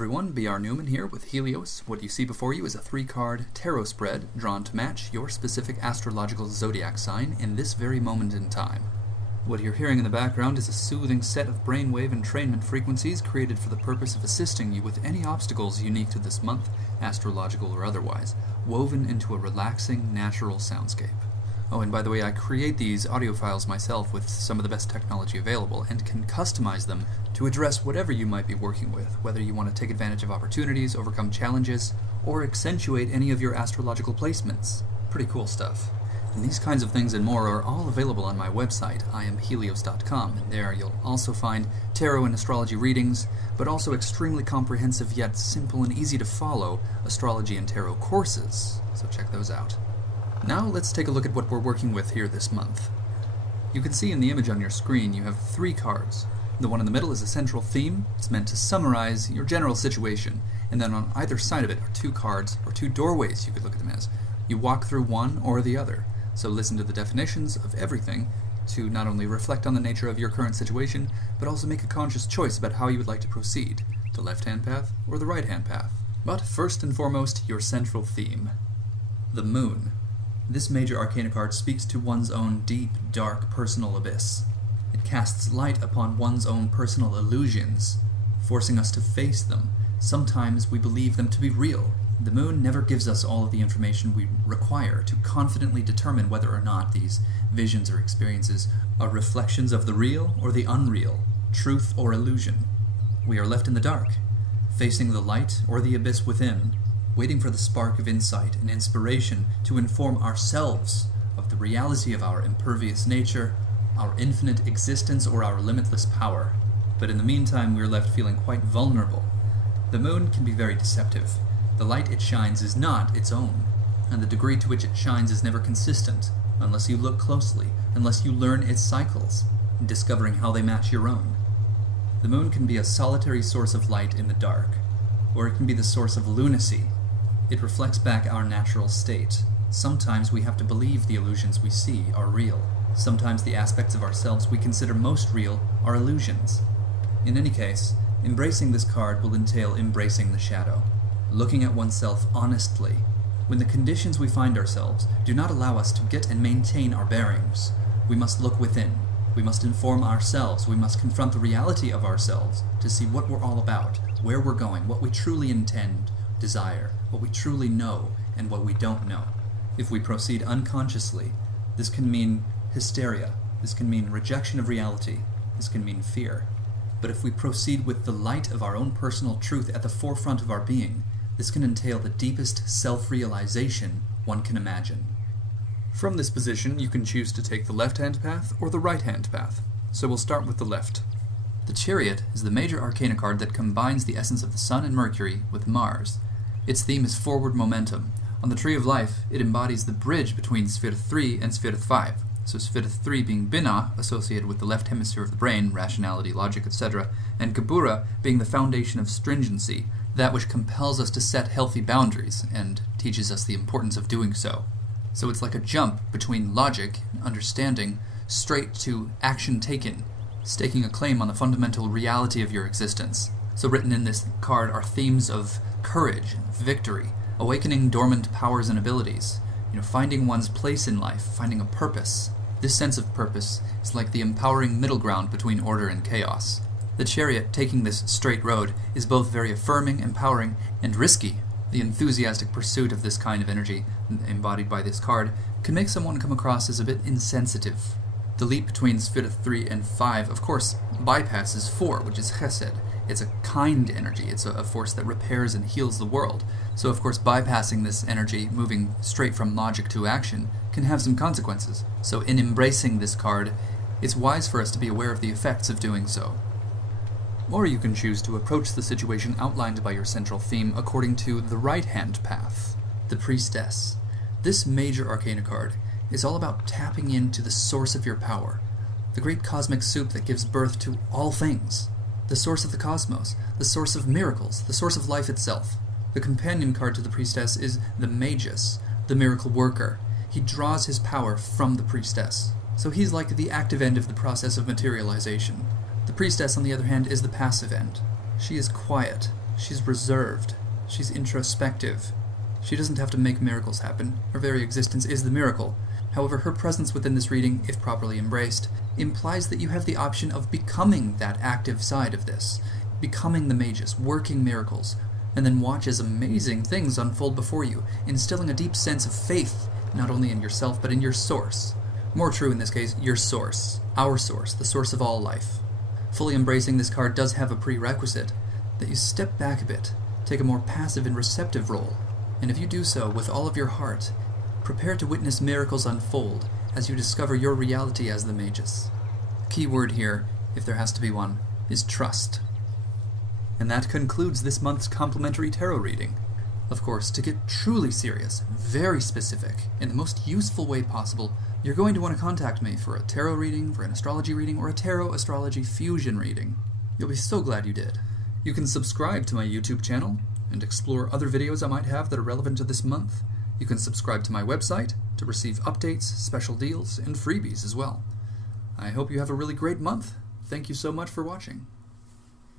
everyone, B.R. Newman here with Helios. What you see before you is a 3-card tarot spread drawn to match your specific astrological zodiac sign in this very moment in time. What you're hearing in the background is a soothing set of brainwave entrainment frequencies created for the purpose of assisting you with any obstacles unique to this month, astrological or otherwise, woven into a relaxing, natural soundscape. Oh, and by the way, I create these audio files myself with some of the best technology available and can customize them to address whatever you might be working with, whether you want to take advantage of opportunities, overcome challenges, or accentuate any of your astrological placements. Pretty cool stuff. And these kinds of things and more are all available on my website, IamHelios.com, and there you'll also find tarot and astrology readings, but also extremely comprehensive yet simple and easy to follow astrology and tarot courses, so check those out. Now let's take a look at what we're working with here this month. You can see in the image on your screen you have 3 cards. The one in the middle is a central theme. It's meant to summarize your general situation, and then on either side of it are 2 cards, or 2 doorways you could look at them as. You walk through one or the other, so listen to the definitions of everything to not only reflect on the nature of your current situation, but also make a conscious choice about how you would like to proceed, the left-hand path or the right-hand path. But first and foremost, your central theme. The Moon. This major arcana card speaks to one's own deep, dark, personal abyss. It casts light upon one's own personal illusions, forcing us to face them. Sometimes we believe them to be real. The Moon never gives us all of the information we require to confidently determine whether or not these visions or experiences are reflections of the real or the unreal, truth or illusion. We are left in the dark, facing the light or the abyss within, waiting for the spark of insight and inspiration to inform ourselves of the reality of our impervious nature, our infinite existence, or our limitless power. But in the meantime, we are left feeling quite vulnerable. The Moon can be very deceptive. The light it shines is not its own, and the degree to which it shines is never consistent, unless you look closely, unless you learn its cycles, discovering how they match your own. The Moon can be a solitary source of light in the dark, or it can be the source of lunacy. It reflects back our natural state. Sometimes we have to believe the illusions we see are real. Sometimes the aspects of ourselves we consider most real are illusions. In any case, embracing this card will entail embracing the shadow, looking at oneself honestly. When the conditions we find ourselves do not allow us to get and maintain our bearings, we must look within. We must inform ourselves. We must confront the reality of ourselves to see what we're all about, where we're going, what we truly intend, desire, what we truly know, and what we don't know. If we proceed unconsciously, this can mean hysteria, this can mean rejection of reality, this can mean fear. But if we proceed with the light of our own personal truth at the forefront of our being, this can entail the deepest self-realization one can imagine. From this position, you can choose to take the left-hand path or the right-hand path. So we'll start with the left. The Chariot is the major arcana card that combines the essence of the Sun and Mercury with Mars. Its theme is forward momentum. On the Tree of Life, it embodies the bridge between Sphere 3 and Sphere 5. So Sphere 3 being Bina, associated with the left hemisphere of the brain, rationality, logic, etc., and Kabura being the foundation of stringency, that which compels us to set healthy boundaries and teaches us the importance of doing so. So it's like a jump between logic and understanding straight to action taken, staking a claim on the fundamental reality of your existence. So written in this card are themes of courage, victory, awakening dormant powers and abilities, finding one's place in life, finding a purpose. This sense of purpose is like the empowering middle ground between order and chaos. The Chariot, taking this straight road, is both very affirming, empowering, and risky. The enthusiastic pursuit of this kind of energy, embodied by this card, can make someone come across as a bit insensitive. The leap between Sphere 3 and 5, of course, bypasses 4, which is Chesed. It's a kind energy. It's a force that repairs and heals the world. So, of course, bypassing this energy, moving straight from logic to action, can have some consequences. So in embracing this card, it's wise for us to be aware of the effects of doing so. Or you can choose to approach the situation outlined by your central theme according to the right-hand path, the Priestess. This major arcana card is all about tapping into the source of your power, the great cosmic soup that gives birth to all things, the source of the cosmos, the source of miracles, the source of life itself. The companion card to the Priestess is the Magus, the miracle worker. He draws his power from the Priestess. So he's like the active end of the process of materialization. The Priestess, on the other hand, is the passive end. She is quiet. She's reserved. She's introspective. She doesn't have to make miracles happen. Her very existence is the miracle. However, her presence within this reading, if properly embraced, implies that you have the option of becoming that active side of this, becoming the magus, working miracles, and then watch as amazing things unfold before you, instilling a deep sense of faith, not only in yourself, but in your source. More true in this case, your source, our source, the source of all life. Fully embracing this card does have a prerequisite, that you step back a bit, take a more passive and receptive role, and if you do so with all of your heart, prepare to witness miracles unfold as you discover your reality as the magus. The key word here, if there has to be one, is trust. And that concludes this month's complimentary tarot reading. Of course, to get truly serious, very specific, in the most useful way possible, you're going to want to contact me for a tarot reading, for an astrology reading, or a tarot-astrology fusion reading. You'll be so glad you did. You can subscribe to my YouTube channel and explore other videos I might have that are relevant to this month. You can subscribe to my website to receive updates, special deals, and freebies as well. I hope you have a really great month. Thank you so much for watching.